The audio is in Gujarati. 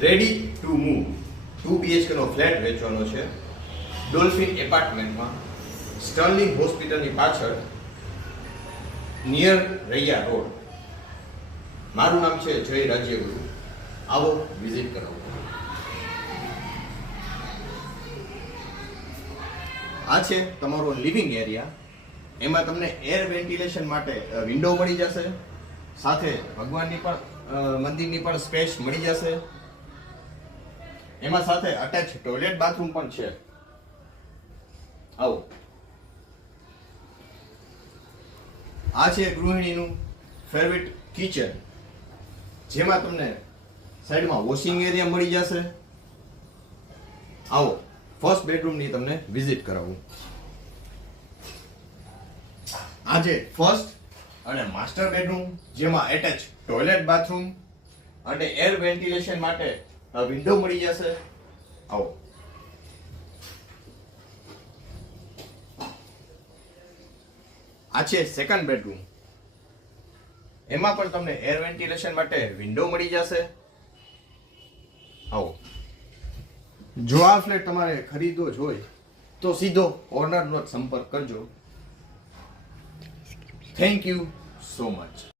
રેડી ટુ મૂવ 2 BHK નો ફ્લેટ વેચવાનો છે ડોલ્ફિન એપાર્ટમેન્ટમાં, સ્ટર્લિંગ હોસ્પિટલની પાછળ, નિયર રૈયા રોડ. મારું નામ છે જય રાજ્યગુરુ. આવો વિઝિટ કરો. આ છે તમારો લિવિંગ એરિયા. એમાં તમને એર વેન્ટિલેશન માટે વિન્ડો મળી જશે, સાથે ભગવાનની પણ મંદિરની પણ સ્પેસ મળી જશે. એમાં સાથે અટેચ ટોયલેટ બાથરૂમ પણ છે. આવો. આ છે ગૃહિણીનું ફેવરિટ કિચન, જેમાં તમને સાઈડમાં વોશિંગ એરિયા મળી જશે. આવો ફર્સ્ટ બેડરૂમની તમને વિઝિટ કરાવું. આજે ફર્સ્ટ અને માસ્ટર બેડરૂમ, જેમાં એટેચ ટોયલેટ બાથરૂમ અને એર વેન્ટિલેશન માટે વિન્ડો મળી જશે. આવો. આ છે સેકન્ડ બેડરૂમ. એમાં પણ તમને એર વેન્ટિલેશન માટે વિન્ડો મળી જશે. આવો. જો આ ફ્લેટ તમારે ખરીદવો જ હોય તો સીધો ઓનરનો સંપર્ક કરજો. Thank you so much.